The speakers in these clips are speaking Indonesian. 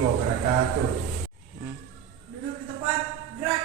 wabarakatuh. Duduk di tempat, gerak.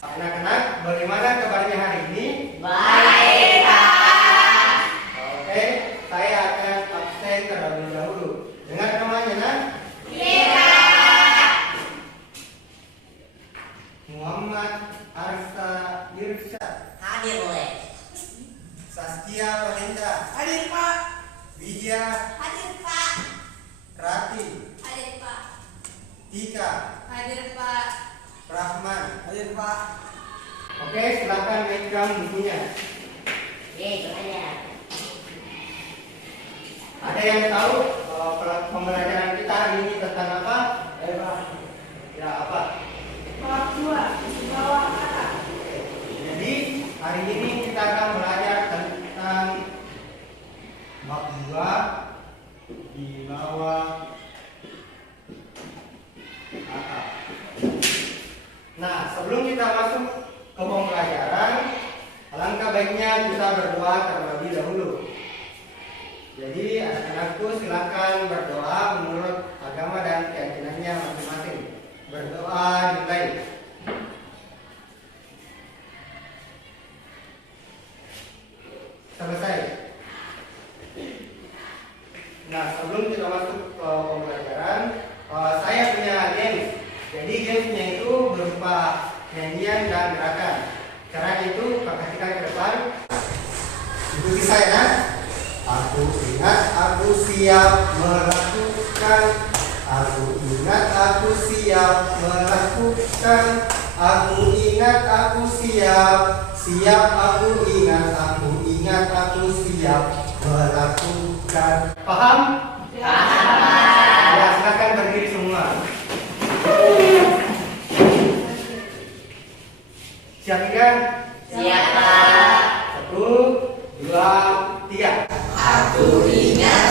Anak-anak, bagaimana kabarnya hari ini? Baik, Kak. Oke, saya akan absen terlebih dahulu. Dengar namanya, nak? Iya. Muhammad Arsa Irsyad. Hadir, boleh. Saskia Valenta. Hadir, Pak. Widya. Hadir, Pak. Rati. Hadir, Pak. Tika. Hadir, Pak. Rahman. Hadir, Pak. Oke, silakan megang bukunya. Oke, itu aja. Ada yang tahu pembelajaran kita hari ini tentang apa? Pak. Ya, apa? Bab 2, di bawah kata. Jadi hari ini kita akan belajar tentang bab 2 di bawah kata. Nah, sebelum kita masuk ke pembelajaran, alangkah baiknya kita berdoa terlebih dahulu. Jadi anak-anakku silakan berdoa menurut agama dan keyakinannya masing-masing. Berdoa dimulai. Selesai. Nah, sebelum kita masuk ke pembelajaran, saya punya games. Jadi gamesnya itu berupa nyanyian dan gerakan. Caranya itu perhatikan ke depan. Ikuti saya, nak. Aku ingat aku siap melakukan. Aku ingat aku siap melakukan. Aku ingat aku siap. Siap aku ingat aku siap melakukan. Paham? Paham. Ya, silakan berdiri semua. Siap kan? Siap, Pak. 1, 2, 3. Aku ingat.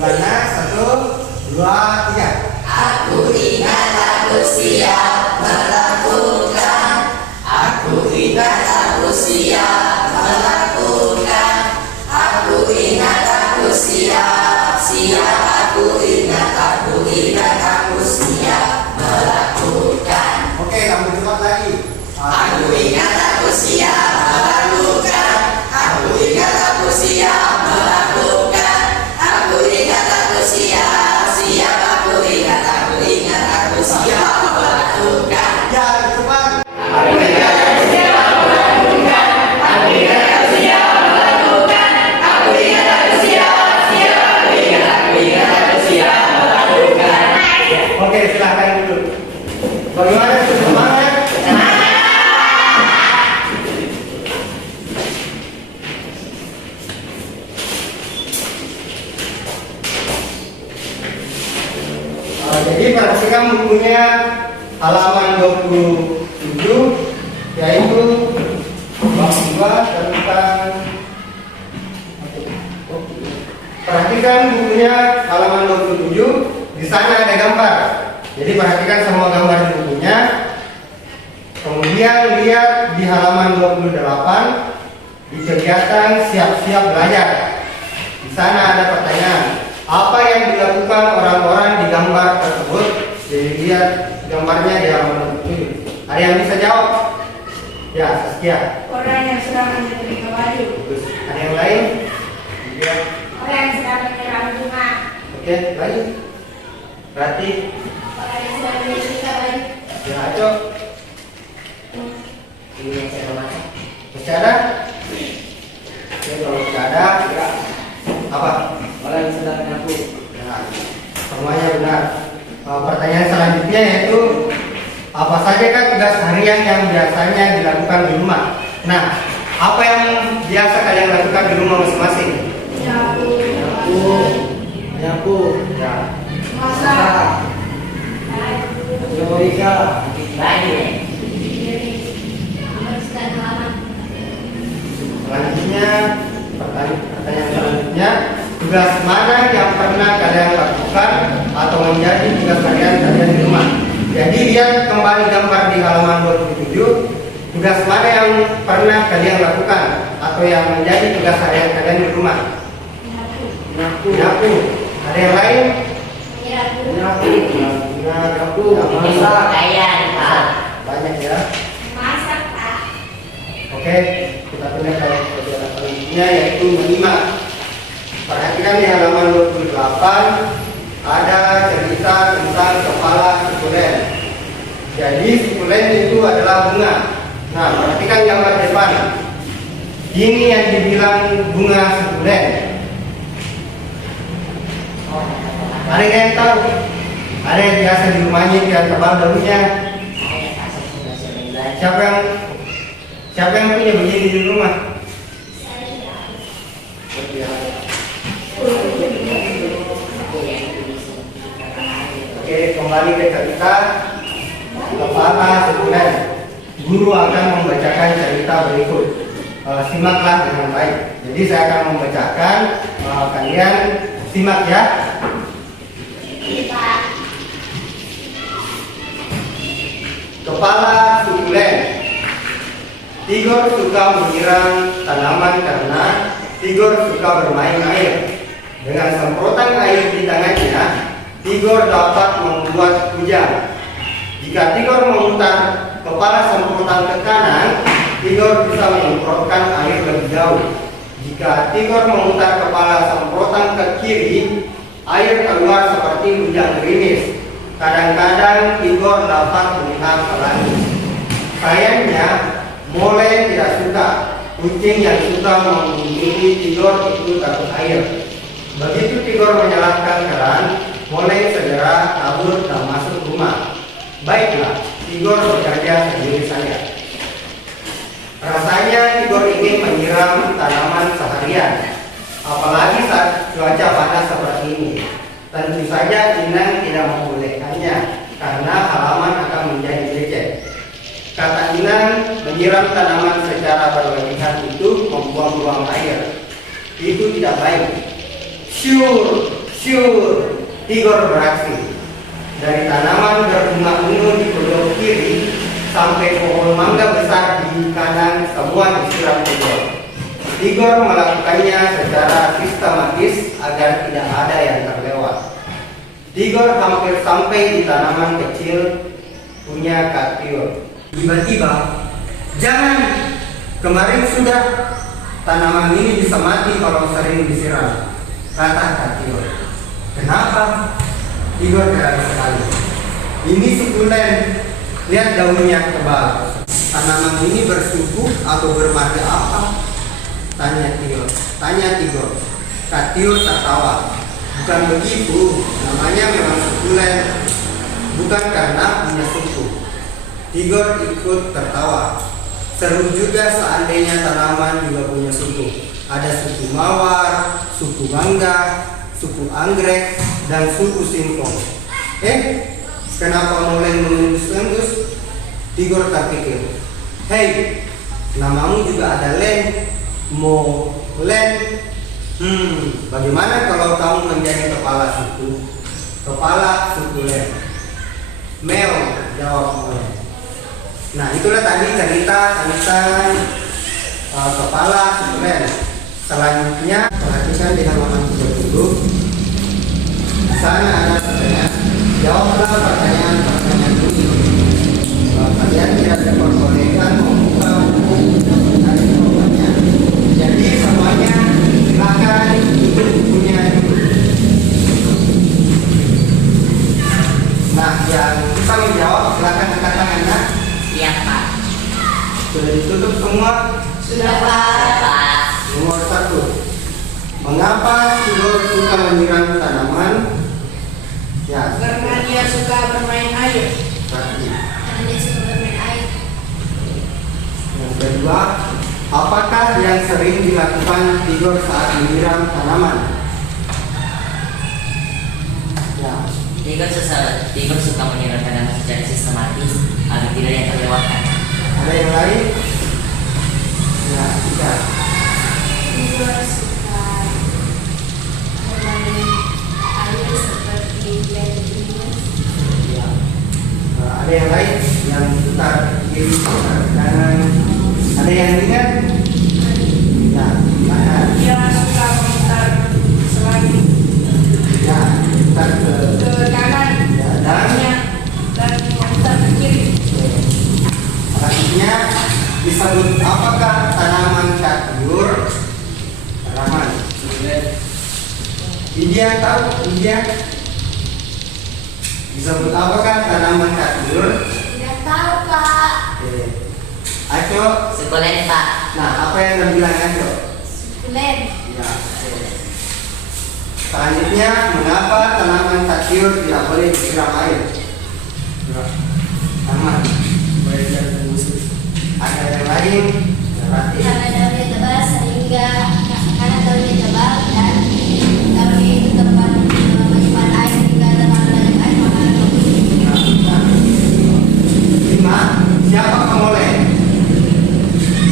Belanda 1, 2, 3. Aku ingat aku siap melakukan. Aku ingat aku siap melakukan. Aku ingat aku siap. Siap aku ingat aku siap melakukan. Oke, kamu cepat lagi. Aku ingat aku siap melakukan. Aku ingat aku siap melakukan. Aku ingat aku siap. Siap aku ingat aku siap melakukan. Ya, cepat. Aku ingat aku siap melakukan. Aku ingat aku siap melakukan. Aku ingat aku siap. Siap aku ingat aku siap melakukan. Oke, silakan dulu. Bagaimana semangat? Jadi perhatikan bukunya halaman 27, yaitu bab 2 tentang. Perhatikan bukunya halaman 27. Di sana ada gambar. Jadi perhatikan semua gambar di bukunya. Kemudian lihat di halaman 28 di kegiatan siap-siap belajar. Di sana ada pertanyaan. Apa yang dilakukan orang-orang di gambar tersebut? Jadi lihat gambarnya di halaman 27. Ada yang bisa jawab? Ya, Saskia. Orang yang sedang menyetrika baju. Bagus. Ada yang lain? Ya. Orang yang sedang menyiram bunga. Oke, lanjut. Berarti Orang yang sedang menyetrika baju. ya, Aco. Ini yang saya masak. Masih ada? Oke, kalau tidak ada, apa? Orang yang sedang menyapu. Benar. Semuanya benar. Pertanyaan selanjutnya yaitu apa saja kan tugas harian yang biasanya dilakukan di rumah? Nah, apa yang biasa kalian lakukan di rumah masing-masing? Menyapu. Ya. Masak. Logika. Banyak. Selanjutnya, pertanyaan selanjutnya, tugas mana yang pernah kalian lakukan atau menjadi tugas harian kalian di rumah? Jadi lihat kembali gambar di halaman 27. Tugas mana yang pernah kalian lakukan atau yang menjadi tugas harian kalian di rumah? Menyapu. Ada yang lain? Menyapu. Menyapu. Masak. Pakaian, Pak. Banyak ya. Masak, Pak. Oke, kita pindah ke pelajaran selanjutnya yaitu menyimak. Perhatikan di halaman 28 ada cerita tentang kepala sukulen. Jadi sukulen itu adalah bunga. Nah, perhatikan gambar depan. Ini yang dibilang bunga sukulen. Ada yang tahu? Ada yang biasa di rumahnya yang tebal daunnya. Siapa yang punya begini di rumah? Oke, kembali ke cerita kepala sukulen. Guru akan membacakan cerita berikut. Simaklah dengan baik. Jadi saya akan membacakan, kalian simak ya. Kepala sukulen. Tigor suka menyiram tanaman karena Tigor suka bermain air. Dengan semprotan air di tangannya, Tigor dapat membuat hujan. Jika Tigor memutar kepala semprotan ke kanan, Tigor bisa menyemprotkan air lebih jauh. Jika Tigor memutar kepala semprotan ke kiri, air keluar seperti hujan gerimis. Kadang-kadang Tigor dapat melihat pelangi. Sayangnya, Mole tidak suka. Kucing yang suka mengunjungi Tigor itu takut air. Begitu Tigor menyalakan keran, Mole segera kabur dan masuk rumah. Baiklah, Tigor bekerja sendiri saja. Rasanya Tigor ingin menyiram tanaman seharian, apalagi saat cuaca panas seperti ini. Tentu saja Inang tidak membolehkannya karena halaman akan menjadi lecet. Kata Inang, menyiram tanaman secara berlebihan itu membuang-buang air. Itu tidak baik. Syur, Tigor beraksi. Dari tanaman berbunga ungu di pojok kiri sampai pohon mangga besar di kanan semua disiram Tigor. Tigor melakukannya secara sistematis agar tidak ada yang terlewat. Tigor hampir sampai di tanaman kecil punya Katior. Tiba-tiba, jangan, kemarin sudah, tanaman ini bisa mati kalau sering disiram, kata Katior. Kenapa? Tigor heran sekali. Ini sukulen, lihat daunnya tebal. Tanaman ini bersuku atau bermarga apa? Tanya Tigor. Katior tertawa. Bukan begitu, namanya memang sukulen, bukan karena punya suku. Tigor ikut tertawa. Seru juga seandainya tanaman juga punya suku. Ada suku mawar, suku mangga, suku anggrek, dan suku singkong. Kenapa mulai mengendus-endus? Tigor terpikir. Hei, namamu juga ada Len, Len. Bagaimana kalau kamu menjadi kepala suku? Kepala suku Len. Mel, jawab Mel. Nah, itulah tadi cerita tentang kepala suku Len. Selanjutnya, perhatikan di halaman 30. Di sana ada pertanyaan. Jawablah pertanyaan-pertanyaan ini. Kalian tidak diperbolehkan membuka buku dan mencari jawabannya. Jadi semuanya silakan tutup bukunya dulu. Nah, yang bisa menjawab silakan angkat tangannya. Siap, Pak. Sudah ditutup semua? Sudah, Pak. Nomor 1. Mengapa Tigor suka menyiram tanaman? Ya, Karena dia suka bermain air. berarti. Karena dia suka bermain air. Yang kedua, apakah yang sering dilakukan Tigor saat menyiram tanaman? Ya, Tigor suka menyiram tanaman secara sistematis agar tidak yang terlewatkan. ada yang lain? Ya, tidak. Tigor suka bermain air seperti Glenn. Ya. Ada yang lain yang putar kiri, putar kanan? Ada yang ingat? Ya, mana? Dia suka memutar selagi Ya, putar ke kanan. ya, Dan memutar ke kiri. selanjutnya disebut apakah tanaman katiur? Tanaman. India tahu? India? Disebut apakah tanaman katiur? Tidak tahu, Pak. Oke. Aco, Sukulen, Pak. nah apa yang Anda bilang Aco? Sukulen. Ya, oke. Selanjutnya, mengapa tanaman katiur tidak boleh disiram air? Taman. Ada yang lain? Berarti Karena daunnya tebal sehingga karena daunnya tebal dan daunnya itu tempat menyimpan air hingga terlalu banyak air maka lima, siapa pemulai?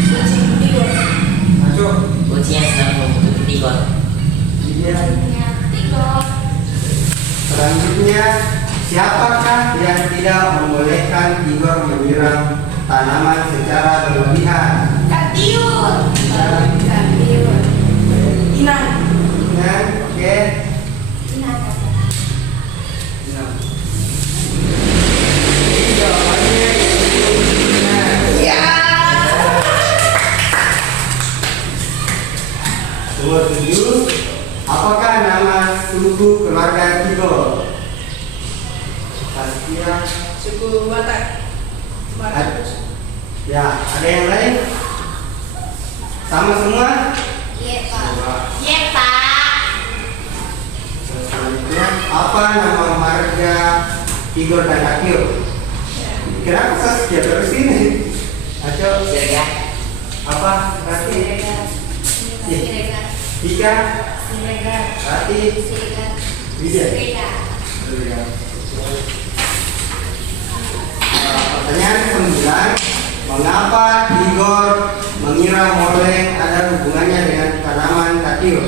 Kucing tidur. Aco, Kucing yang sedang membentuk tigon. India. daunnya tidur. Selanjutnya, siapakah yang tidak membolehkan tigor menyiram tanaman secara berlebihan? Katiur. Tidur. Inang. Dengan, oke. Inang. Ini jawabannya yaitu benar. Ya. Nomor 7, apakah nama suku keluarga Tigor? Saskia. Suku Batak. Ya, ada yang lain? Sama semua? Iya, Pak. Dua. Iya, Pak. Selanjutnya, apa nama marga Tigor dan Akil? Kenapa Saskia terus ini? Aco, Silakan. apa? Berarti Siregar. Ika, Siregar. berarti Siregar. Widya. Siregar. Pertanyaan 9, mengapa Tigor mengira moleng ada hubungannya dengan tanaman katiur?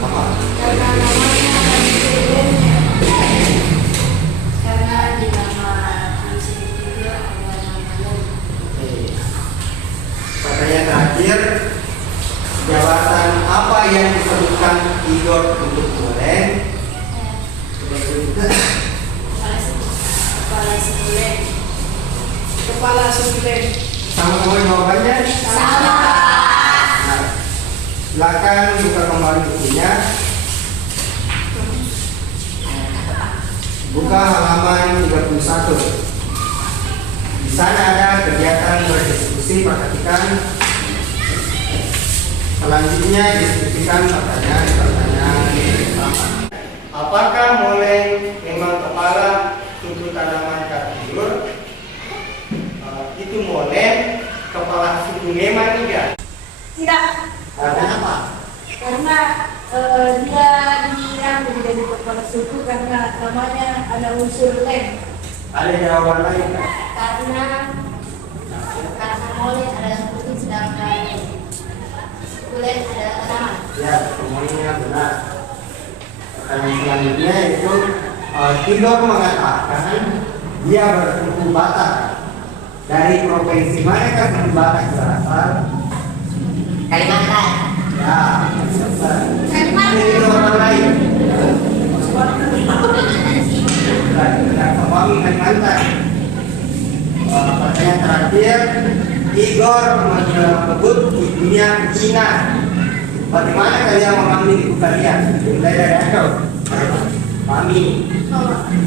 Apa? Karena namanya ada sebenarnya. Karena di nama kucing itu ada nama Oke. Pertanyaan terakhir, jabatan apa yang disebutkan Tigor untuk moleng? kepala sebulan. Kepala sukulen. Sama semua jawabannya? Sama. Nah, silakan buka kembali bukunya. Buka halaman 31. Di sana ada kegiatan berdiskusi, perhatikan. Selanjutnya diskusikan pertanyaan-pertanyaan pertama. Apakah moleng memang kepala suku tanaman katiur? Itu moleng kepala suku memang tidak? Tidak. Karena apa? Karena dia diambil menjadi kepala suku karena namanya ada unsur len. Ada jawaban lain nggak? Karena molek adalah kucing sedangkan kulen adalah tanaman. Ya, semuanya benar. Pertanyaan selanjutnya itu Tigor mengatakan dia bersuku Batak. Dari provinsi manakah suku Batak berasal? Kalimantan. Ya, selesai. Kalimantan. Ini orang lain. Tidak memahami Kalimantan. Pertanyaan terakhir, Igor menyebut ibunya Cina. Bagaimana kalian mengambil ibu kalian? Mulai dari aku. Mami,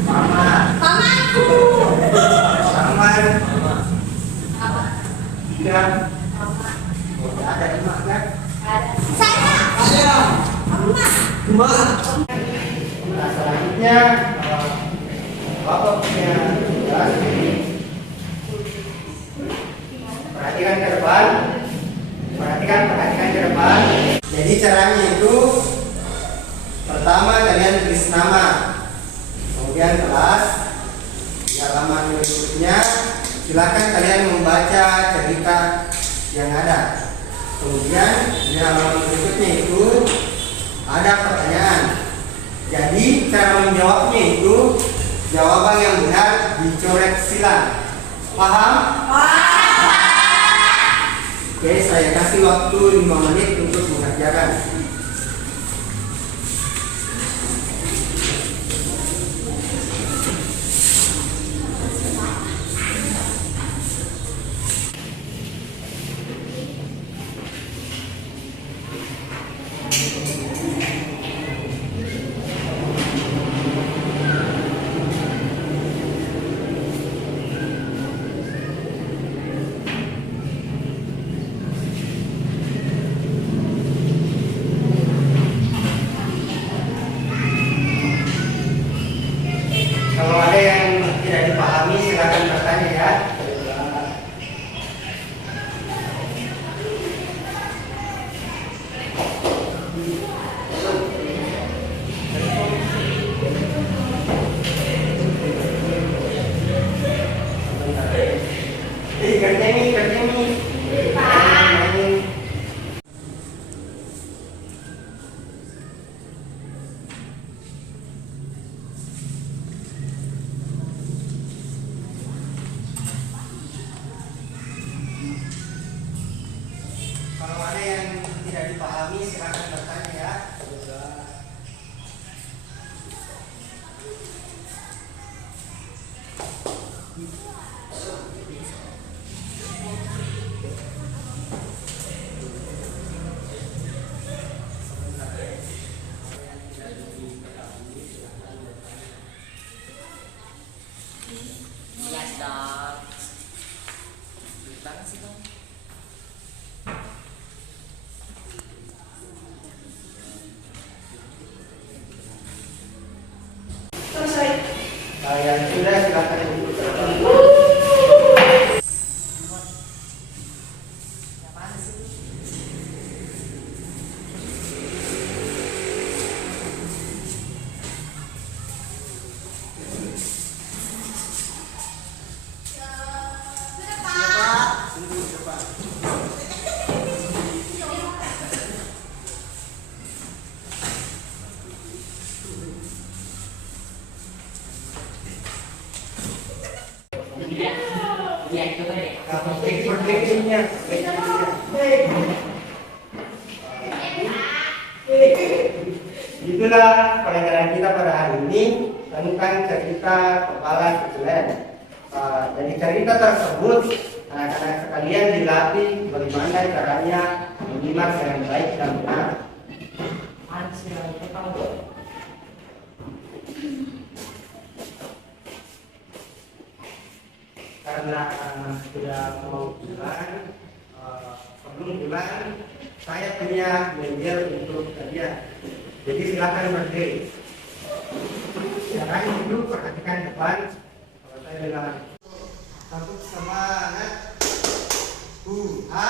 Mama, Mamaku. Saman, Apa? Ida. Oh, ada lima kan? Ada. Saya. Mama. Nah, selanjutnya Bapak punya tugas. Perhatikan ke depan. Perhatikan ke depan. Jadi caranya itu pertama kalian tulis nama, kemudian kelas. Di halaman berikutnya silakan kalian membaca cerita yang ada. Kemudian di halaman berikutnya itu ada pertanyaan. Jadi cara menjawabnya itu Jawaban yang benar dicoret silang. Paham? Oke, saya kasih waktu 5 menit untuk mengerjakan. Kalau ada yang tidak dipahami silakan bertanya ya. Kerja nih. Kalau ada yang tidak dipahami silakan bertanya ya. Yes, dog. Bener banget sih, Dong. Yang sudah silakan duduk. Apaan sih? Iya, coba deh. Pertiknya. Itulah pelajaran kita pada hari ini tentang cerita kepala kecilin. Jadi cerita tersebut anak-anak sekalian dilatih bagaimana caranya menyimak dengan baik dan benar. Apaan sih, Dong? Itu kamu. Karena sudah mau bulan, sebelum bulan saya punya mail untuk kalian. Jadi silakan berdiri. Sekarang duduk, perhatikan depan. Kalau saya bilang satu semangat, ha,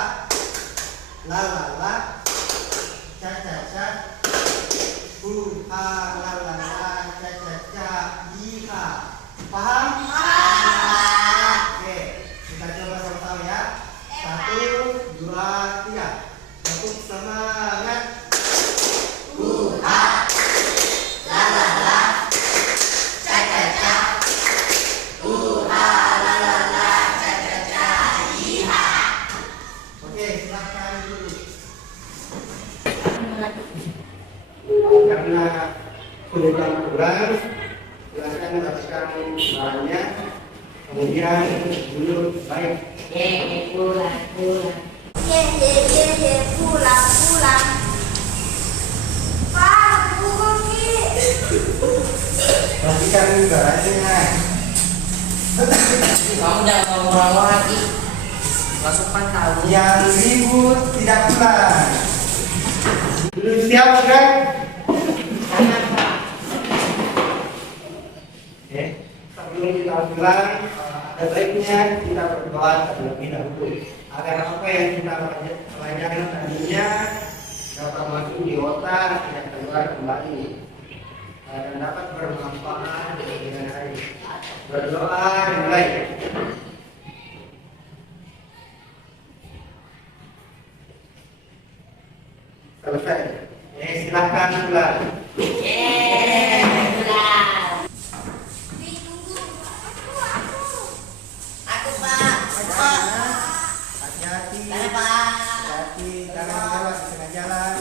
la la la, ca ca ca, ha la la la, ca ca ca, iha. Paham? Oke, kita coba sama-sama ya. 1, 2, 3. Tepuk semangat. Oke, silakan duduk. Karena sudah jam pulang, silakan mendapatkan barangnya. Kemudian duduk baik. Pulang. Pulang. Pak, pukul Ki. Perhatikan barangnya. Kamu jangan ngomong-ngomong lagi. Gak sopan tahu. Yang ribut tidak pulang. Dulu siap kan? Oke, sebelum kita pulang, ada baiknya kita berdoa terlebih dahulu agar apa yang kita pelajari tadinya dapat masuk di otak dan keluar kembali dan dapat bermanfaat dengan baik. Berdoa dimulai. Selesai. Silahkan pulang. Pulang. 3, jalan